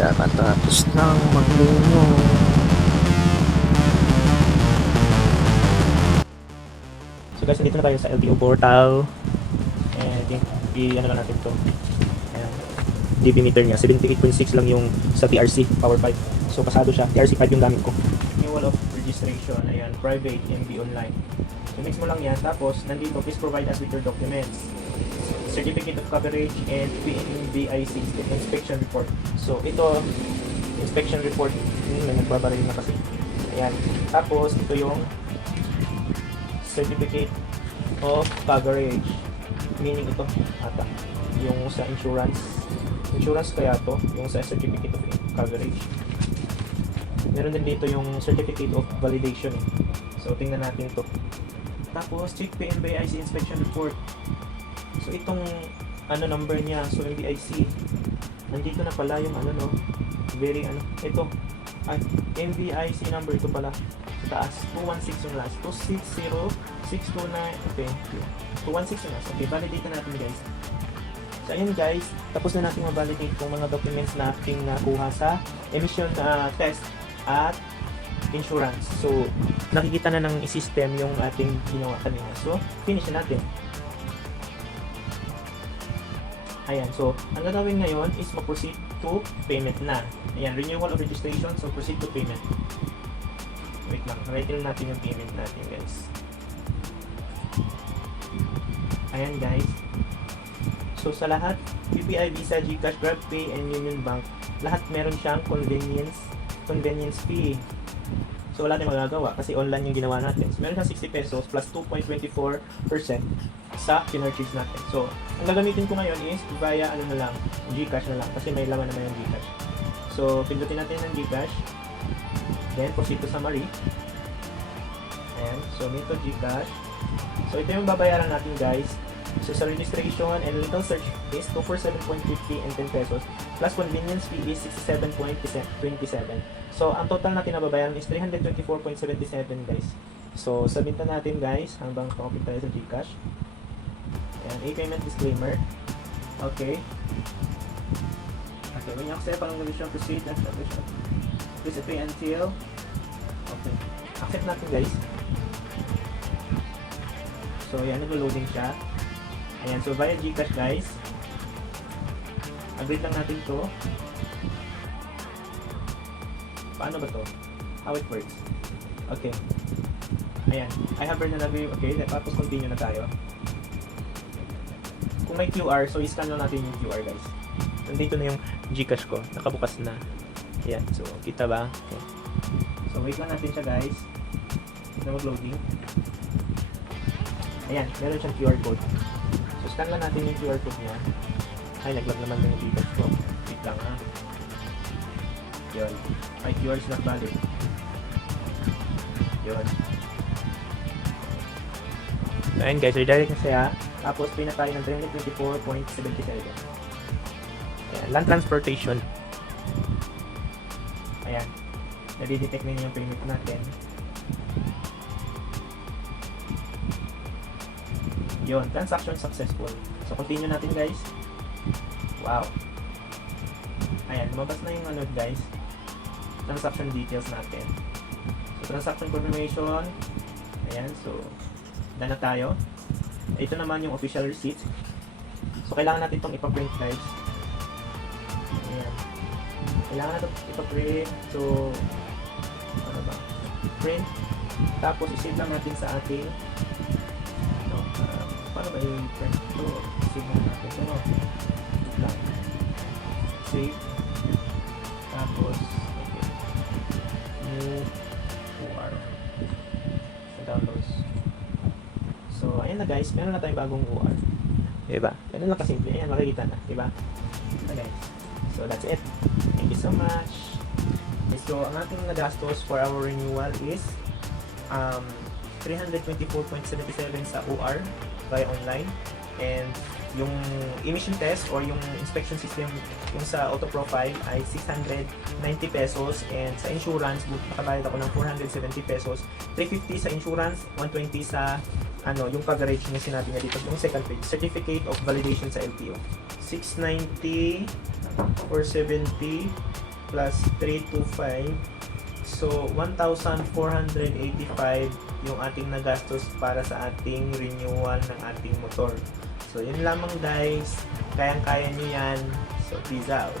Kakatapos lang maglino. So guys, nandito na tayo sa LTO portal. And ano lang natin to. Ayan. DB meter niya, 78.6 lang yung sa TRC Power 5. So pasado siya, TRC 5 yung gamit ko. Renewal of registration, ayan, private, MB online. So mix mo lang yan, tapos nandito, please provide us with your documents. Certificate of coverage and PNBIC inspection report. So ito, inspection report, nagbabaril na kasi. Ayan. Tapos ito yung certificate of coverage. Meaning ito, ata, yung sa insurance. Insurance kaya to, yung sa certificate of coverage. Meron din dito yung certificate of validation. So tingnan natin to. Tapos check PNBIC inspection report. So itong ano number niya, so MBIC. Nandito na pala yung ano no. Very ano, ito. Ay, MBIC number ito pala. Sa taas, 216 yung last. 260629. Okay. 216 yung last. Okay, validate na natin guys. So ayun guys, tapos na natin ma-validate yung mga documents na ating nakuha sa emission test at insurance. So nakikita na ng system yung ating ginawa kanina. So finish na natin. Ayan, so ang gagawin ngayon is mag-proceed to payment na. Ayan, renewal of registration, so proceed to payment. Wait lang, writing natin yung payment natin guys. Ayan guys. So sa lahat, UPI, Visa, GCash, GrabPay, and Union Bank, lahat meron siyang convenience fee. So wala tayong magagawa kasi online yung ginawa natin. So meron siyang 60 pesos plus 2.24% sa pinurchase natin. So ang gagamitin ko ngayon is via ano na lang, GCash na lang kasi may laman naman yung GCash. So pindutin natin ng GCash. Then proceed to summary. Ayan, so nito GCash. So ito yung babayaran natin guys. So sa registration and legal search is 247.50 and 10 pesos plus convenience fee is 67.27. So ang total natin na babayaran is 324.77 guys. So submit na natin guys hanggang makapit tayo sa GCash. Ayan, e-payment disclaimer. Okay. Okay, when you accept ang condition proceed and establishment. Please pay until. Okay. Accept natin guys. So yan, nag-loading siya. Ayan, so via GCash guys. Agree lang natin to. Paano ba to? How it works? Okay. Ayan, I have already agree. Okay, tapos continue na tayo. Kung may QR, so i-scan lang natin yung QR guys. Nandito na yung GCash ko, nakabukas na. Ayan, so kita ba? Okay. So wait lang natin siya guys. Na mag-loading. Ayan, meron siyang QR code. So scan lang natin yung QR code niya. Ay, naglag naman yung GCash ko. Wait lang ha. Yun. My QR is not valid. Yun. So ayun guys, redirect na siya. Tapos pay na tayo ng 324.77. Ayan, land transportation. Ayan. Nadi-detect na yung payment natin. Yun, transaction successful. So continue natin guys. Wow. Ayan, lumabas na yung ano guys. Transaction details natin. So transaction confirmation. Ayan, so done na tayo. Ito naman yung official receipt. So kailangan natin itong ipaprint guys. Ayan. Kailangan natin ipaprint. So ano ba? Print. Tapos isave lang natin sa ating paano ba yung print? So save lang natin. So no. Lang. Save. Tapos okay. New OR. So downloads. So ayan na guys, meron na tayong bagong OR. Diba? Ganun lang kasimple. Ayan, makikita na. Diba? So guys. So that's it. Thank you so much. Okay, so ang ating nagastos for our renewal is 324.77 sa OR by online, and yung emission test or yung inspection system yung sa auto profile ay 690 pesos, and sa insurance nakabayad ako ng 470 pesos, 350 sa insurance, 120 sa ano yung coverage na sinabi niya dito yung second page, certificate of validation sa LTO, 690 470 plus 325. So, 1,485 yung ating nagastos para sa ating renewal ng ating motor. So, yun lamang guys. Kayang-kaya nyo yan. So, peace out.